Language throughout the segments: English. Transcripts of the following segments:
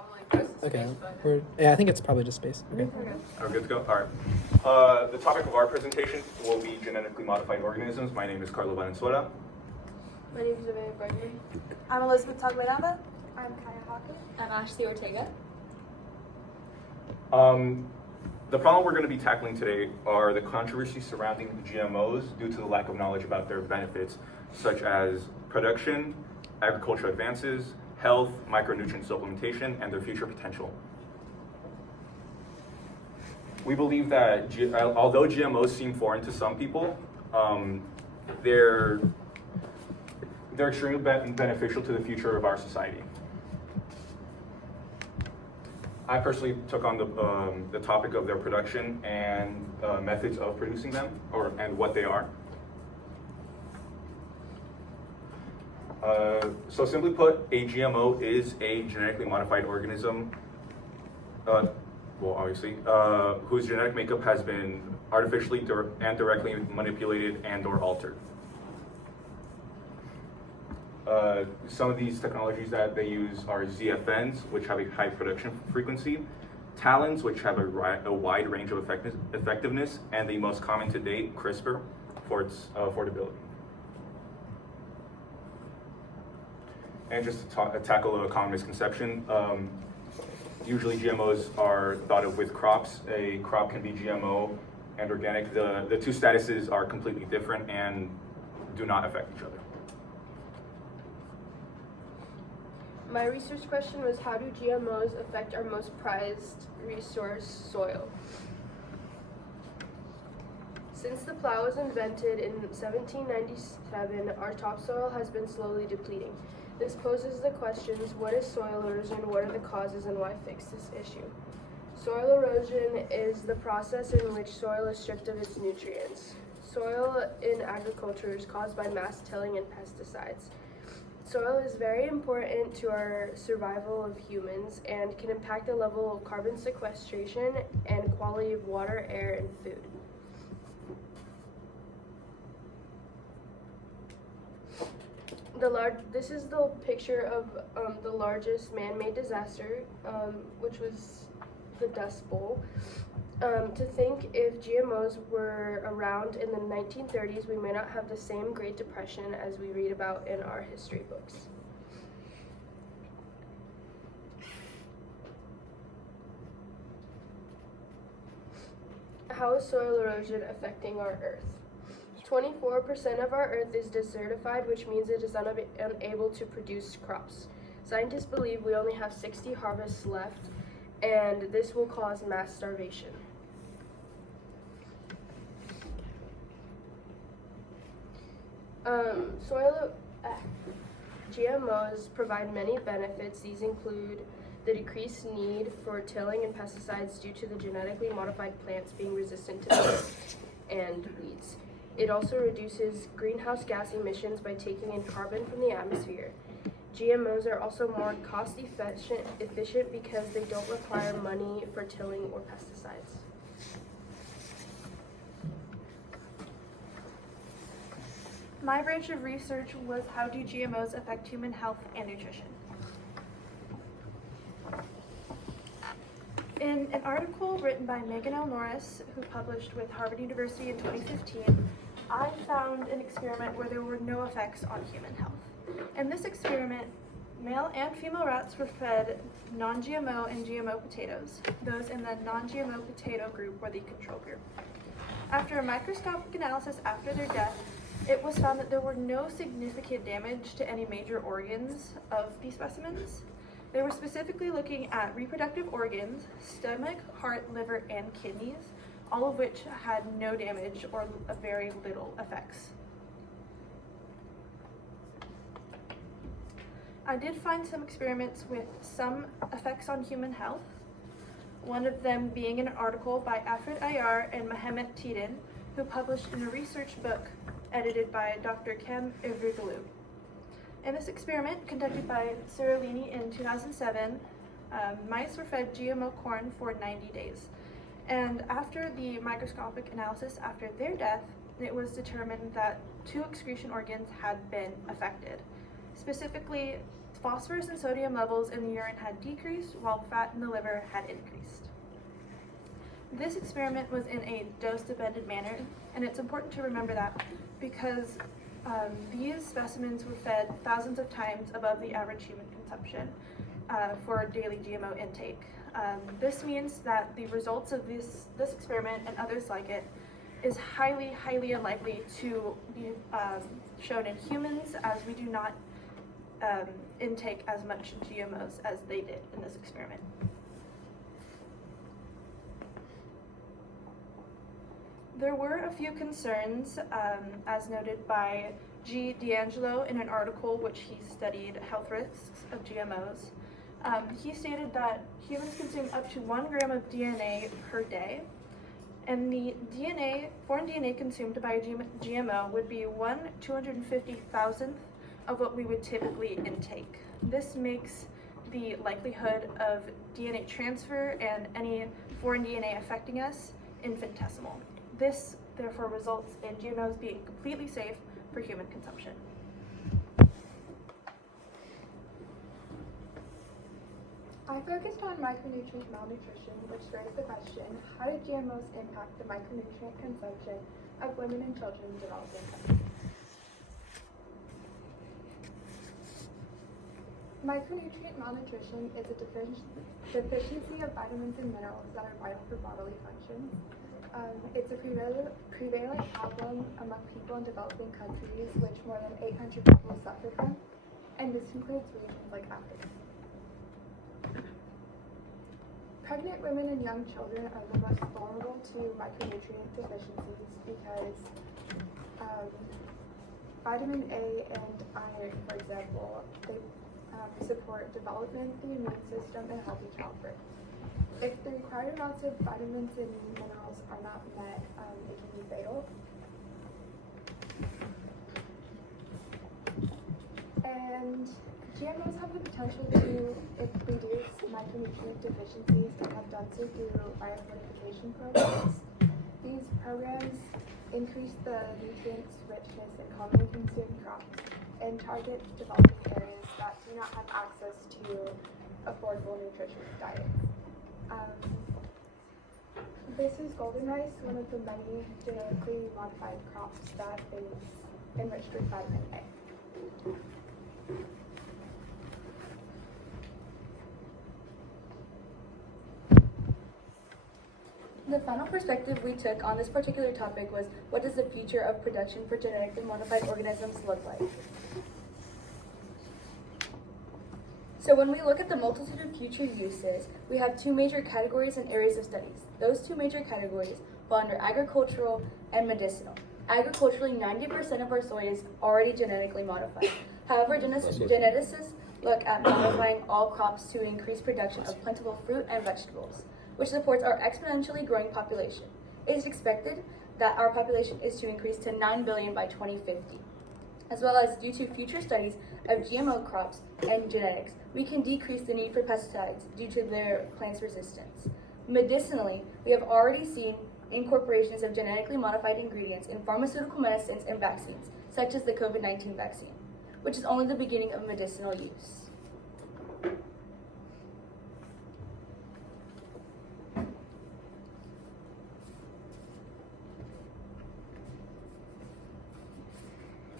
probably close to Okay. space, but Yeah, I think it's probably just space. Okay. Are we good to go? All right. The topic of our presentation will be genetically modified organisms. My name is Carlo Valenzuela. My name is Amanda Brightman. I'm Elizabeth Tagbayaba. I'm Kaya Hawkins. I'm Ashley Ortega. The problem we're going to be tackling today are the controversies surrounding the GMOs due to the lack of knowledge about their benefits, such as production, agricultural advances, health, micronutrient supplementation, and their future potential. We believe that although GMOs seem foreign to some people, they're extremely beneficial to the future of our society. I personally took on the topic of their production and methods of producing them, and what they are. So simply put, a GMO is a genetically modified organism, whose genetic makeup has been artificially and directly manipulated and/or altered. Some of these technologies that they use are ZFNs, which have a high production frequency, TALENs, which have a wide range of effectiveness, and the most common to date, CRISPR, for its affordability. And just to tackle a common misconception, usually GMOs are thought of with crops. A crop can be GMO and organic. The two statuses are completely different and do not affect each other. My research question was, how do GMOs affect our most prized resource, soil? Since the plow was invented in 1797, our topsoil has been slowly depleting. This poses the questions, what is soil erosion, what are the causes, and why fix this issue? Soil erosion is the process in which soil is stripped of its nutrients. Soil in agriculture is caused by mass tilling and pesticides. Soil is very important to our survival of humans and can impact the level of carbon sequestration and quality of water, air, and food. This is the picture of the largest man-made disaster, which was the Dust Bowl. To think if GMOs were around in the 1930s, we may not have the same Great Depression as we read about in our history books. How is soil erosion affecting our Earth? 24% of our Earth is desertified, which means it is unable to produce crops. Scientists believe we only have 60 harvests left, and this will cause mass starvation. GMOs provide many benefits. These include the decreased need for tilling and pesticides due to the genetically modified plants being resistant to pests and weeds. It also reduces greenhouse gas emissions by taking in carbon from the atmosphere. GMOs are also more cost efficient because they don't require money for tilling or pesticides. My branch of research was, how do GMOs affect human health and nutrition? In an article written by Megan L. Norris, who published with Harvard University in 2015, I found an experiment where there were no effects on human health. In this experiment, male and female rats were fed non-GMO and GMO potatoes. Those in the non-GMO potato group were the control group. After a microscopic analysis after their death, it was found that there were no significant damage to any major organs of these specimens. They were specifically looking at reproductive organs, stomach, heart, liver, and kidneys, all of which had no damage or very little effects. I did find some experiments with some effects on human health, one of them being an article by Afred Ayar and Mehmet Tidin, who published in a research book edited by Dr. Kem Ivrigalu. In this experiment, conducted by Seralini in 2007, mice were fed GMO corn for 90 days. And after the microscopic analysis after their death, it was determined that 2 excretion organs had been affected. Specifically, phosphorus and sodium levels in the urine had decreased while fat in the liver had increased. This experiment was in a dose-dependent manner, and it's important to remember that because these specimens were fed thousands of times above the average human consumption for daily GMO intake. This means that the results of this experiment and others like it is highly, highly unlikely to be shown in humans, as we do not intake as much GMOs as they did in this experiment. There were a few concerns, as noted by G. D'Angelo in an article which he studied health risks of GMOs. He stated that humans consume up to 1 gram of DNA per day, and the foreign DNA consumed by a GMO would be 1/250,000th of what we would typically intake. This makes the likelihood of DNA transfer and any foreign DNA affecting us infinitesimal. This therefore results in GMOs being completely safe for human consumption. I focused on micronutrient malnutrition, which raised the question, how do GMOs impact the micronutrient consumption of women and children in developing countries? Micronutrient malnutrition is a deficiency of vitamins and minerals that are vital for bodily functions. It's a prevalent problem among people in developing countries, which more than 800 people suffer from, and this includes regions like Africa. Pregnant women and young children are the most vulnerable to micronutrient deficiencies because vitamin A and iron, for example, they support development, the immune system, and healthy childbirth. If the required amounts of vitamins and minerals are not met, it can be fatal. And GMOs have the potential to reduce micronutrient deficiencies and have done so through biofortification programs. These programs increase the nutrients richness in commonly consumed crops and target developing areas that do not have access to affordable nutritious diets. This is golden rice, one of the many genetically modified crops that is enriched with vitamin A. The final perspective we took on this particular topic was, what does the future of production for genetically modified organisms look like? So when we look at the multitude of future uses, we have two major categories and areas of studies. Those two major categories fall under agricultural and medicinal. Agriculturally, 90% of our soil is already genetically modified. However, geneticists look at modifying all crops to increase production of plentiful fruit and vegetables, which supports our exponentially growing population. It is expected that our population is to increase to 9 billion by 2050. As well as due to future studies of GMO crops and genetics, we can decrease the need for pesticides due to their plant's resistance. Medicinally, we have already seen incorporations of genetically modified ingredients in pharmaceutical medicines and vaccines, such as the COVID-19 vaccine, which is only the beginning of medicinal use.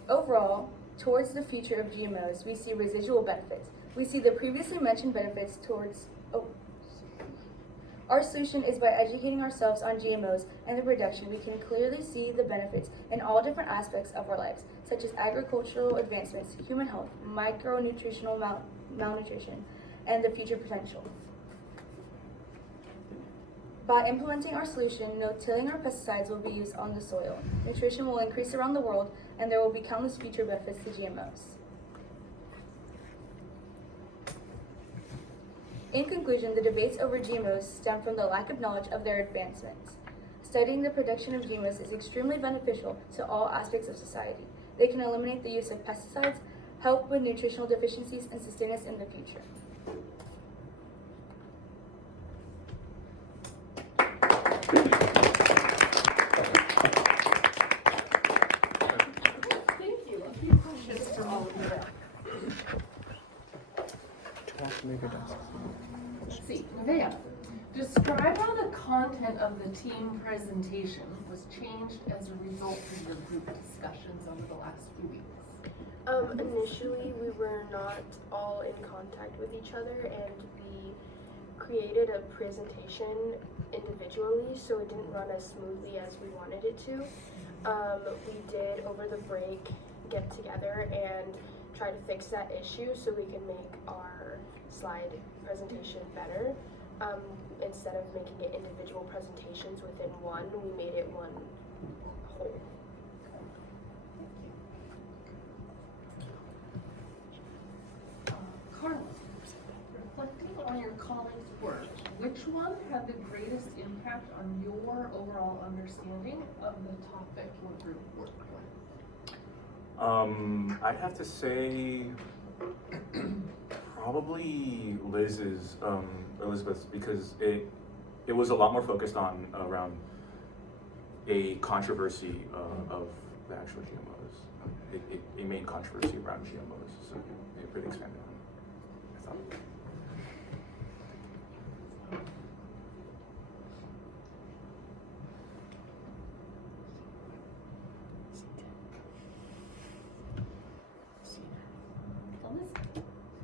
Overall, towards the future of GMOs, we see residual benefits. We see the previously mentioned benefits towards, Our solution is by educating ourselves on GMOs and their production. We can clearly see the benefits in all different aspects of our lives, such as agricultural advancements, human health, micronutritional malnutrition, and the future potential. By implementing our solution, no tilling or pesticides will be used on the soil. Nutrition will increase around the world, and there will be countless future benefits to GMOs. In conclusion, the debates over GMOs stem from the lack of knowledge of their advancements. Studying the production of GMOs is extremely beneficial to all aspects of society. They can eliminate the use of pesticides, help with nutritional deficiencies, and sustain us in the future. Thank you. A few questions for all of you. Let's see, Nevaeh, describe how the content of the team presentation was changed as a result of your group discussions over the last few weeks. Initially, we were not all in contact with each other, and we created a presentation individually, so it didn't run as smoothly as we wanted it to. We did, over the break, get together and try to fix that issue so we can make our slide presentation better. Instead of making it individual presentations within one, we made it one whole. Carla, reflecting on your colleagues' work, which one had the greatest impact on your overall understanding of the topic your group worked with? I'd have to say probably Liz's, Elizabeth's, because it was a lot more focused on around a controversy of the actual GMOs, a main controversy around GMOs. So it really expanded on it, I thought.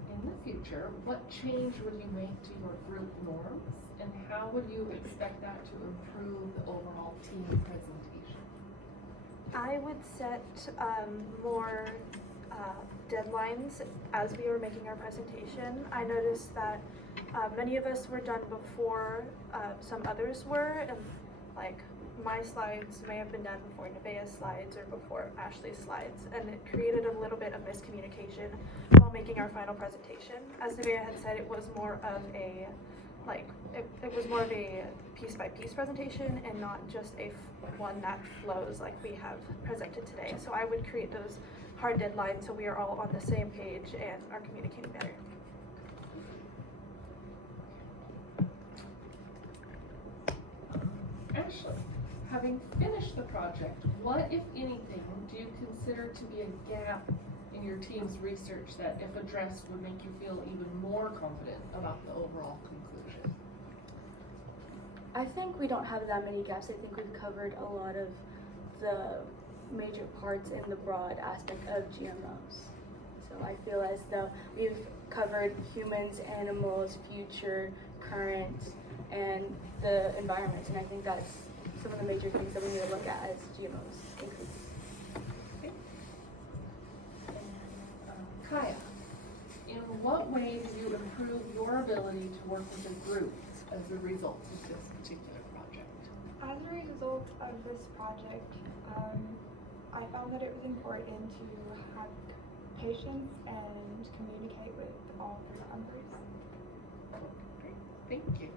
In the future, what change would you make to your group norms, and how would you expect that to improve the overall team presentation? I would set more deadlines as we were making our presentation. I noticed that many of us were done before some others were, and like my slides may have been done before Nevaeh's slides or before Ashley's slides, and it created a little bit of miscommunication while making our final presentation. As Nevaeh had said, it was more of a it was more of a piece-by-piece presentation and not just one that flows like we have presented today. So I would create those hard deadlines so we are all on the same page and are communicating better. Ashley, having finished the project, what, if anything, do you consider to be a gap in your team's research that, if addressed, would make you feel even more confident about the overall conclusion? I think we don't have that many gaps. I think we've covered a lot of the major parts in the broad aspect of GMOs. So I feel as though we've covered humans, animals, future, current, and the environment. And I think that's some of the major things that we need to look at as GMOs increase. Okay. Kaya, in what way do you improve your ability to work with a group as a result of this particular project? As a result of this project, I found that it was important to have patience and communicate with all group members. Great. Thank you.